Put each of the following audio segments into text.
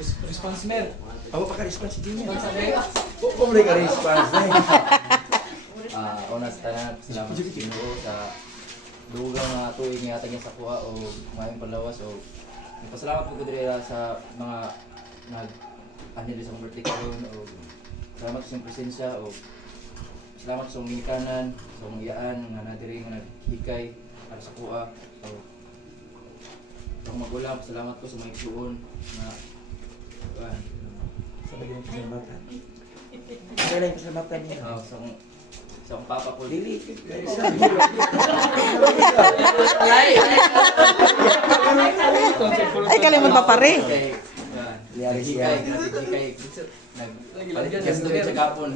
Response Mer. Ako pa ka-response si Jimmy. Sabi, Kung may ka-response na Una sa tanan, salamat sa Ginoo sa dugang nga tuig nga niya sa kuha o mayong palawas o nagpasalamat po ko diri sa mga nag-anil sa birthday karon o salamat sa inyong presensya o salamat sa mga ginikanan, sa mga iyaan nga nadiri nga naghikay para sa kuha o sa magulang, salamat ko sa mga igsuon na sa bagay ng pasalamatan. Kaya lang yung pasalamatan niya. sa akong papa ko. Dili. Ay, kalimot pa pare. Liyari siya. Nag-guest doon sa Gapon.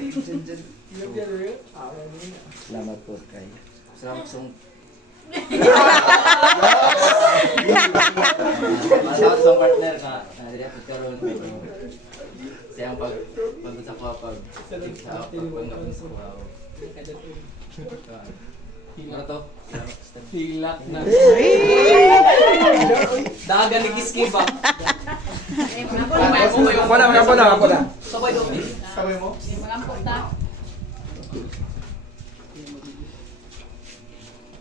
Salamat po kay. Salamat sa Salamat sa partner ka. Nadiri ako karon. Siyang pag sa kuha pag sa pagpanggap sa kuha. Ano to? hilak na. Dagan ni Kiskiba. Wala. Sabay doon. Sabay mo?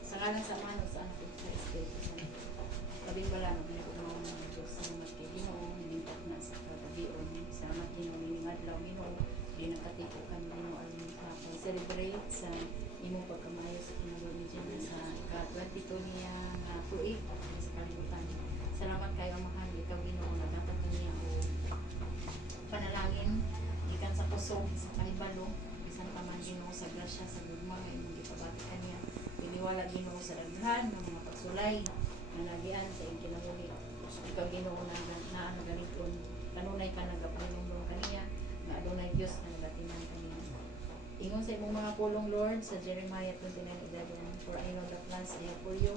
Sa kanan sa mano sa anak sa estate. Sabi ko lang, ginagawa ng Diyos sa mga Ginoo, hinimpak na sa katabion. Salamat Ginoo, hining adlaw Ginoo, di nakatipukan Ginoo aron celebrate sa imong pagkamayo sa kinahanglan ni Ginoo sa ka-22 niya nga tuig sa kalibutan. Salamat kayo mahal ikaw Ginoo naghatag niya o panalangin gikan sa kusog sa kahibalo bisan pa man Ginoo sa grasya sa gugma nga imong gipabati kaniya. Piniwala Ginoo sa daghan ng mga pagsulay na nagian sa iyong kinabuhi. Ikaw Ginoo na nagaliton. Kanunay ka nagapalunong kaniya na adunay Dios na nagatinan kaniya. Ingon sa imong mga pulong Lord sa Jeremiah 29:11, for I know the plans I have for you,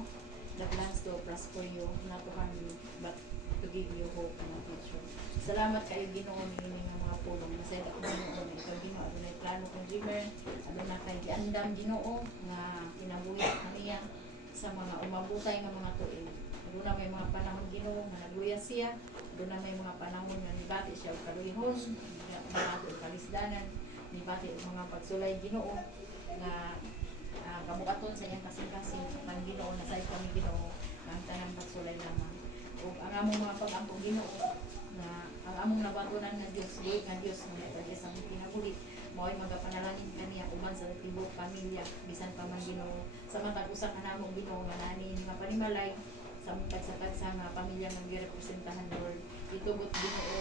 the plans to prosper you, not to harm you, but to give you hope and a future. Salamat kayo Ginoo niini nga mga pulong. Masaya ako Ginoo na ikaw Ginoo adunay plano kang dreamer, adunay kay giandam Ginoo nga kinabuhi kaniya sa mga umabutay nga mga tuig. Aduna may mga panahon Ginoo nga nagluya siya, aduna may mga panahon nga nibati siya og kaluyhon, mga kalisdanan, nibati og mga pagsulay Ginoo nga kabukaton sa iyang kasing-kasing ng Ginoo na sa kami Ginoo ang tanang pagsulay lamang. Ug ang among mga pag-ampong Ginoo na ang among nabatunan nga Dios, nga Dios nga may sa among kinabuhi mao'y magapanalangin kaniya uban sa tibok pamilya bisan pa man Ginoo sa matag usa ka namong Ginoo nga nani nga panimalay sa matag sa nga pamilya nga girepresentahan Lord itugot Ginoo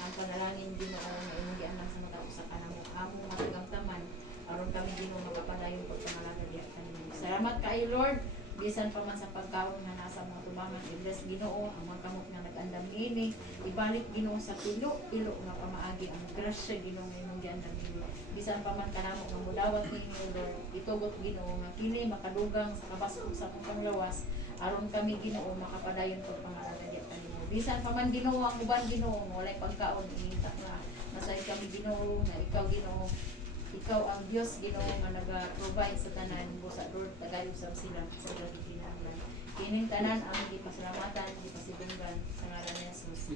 ang panalangin Ginoo nga imong gianam sa matag usa ka namong among matugamtaman aron kami Ginoo magapadayon pagpangalaga diha kanimo. Salamat kaayo Lord bisan pa man sa pagkaon nga nasa mga tubangan i-bless Ginoo ang mga kamot nga nag-andam niini ibalik Ginoo sa pilo nga pamaagi ang grasya Ginoo nga imong giandam niini bisan pa man kanamo nga mudawat ninyo Lord itugot Ginoo nga kini makadugang sa kabas-ug sa panglawas aron kami Ginoo makapadayon pagpangalaga diha kanimo bisan pa man Ginoo ang uban Ginoo walay pagkaon ihinta na masay kami Ginoo nga ikaw Ginoo ikaw ang Dios Ginoo nga naga-provide sa tanan busa Lord tagayog sa sila sa daghang kinahanglan kining tanan ang gipasalamatan gipasibunggan sa ngalan ni Jesus.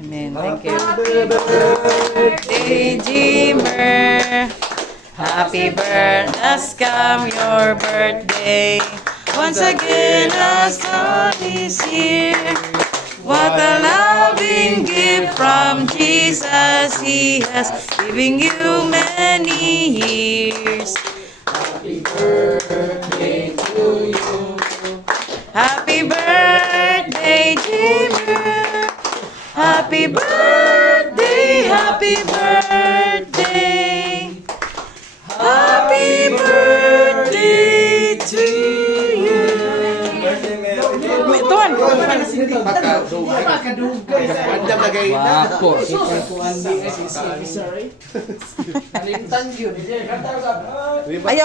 Amen. Thank you. Happy birthday, Jimmer. Happy birthday. Has come your birthday. Once again, as God is here. What a loving gift from Jesus. He has given you many years. Happy birthday to you. Happy birthday, Jimmer. Happy birthday, happy birthday. Happy birthday to you. Tuan, Makadugay. Andam lagay na. Sorry. Kalimtan yun. ayaw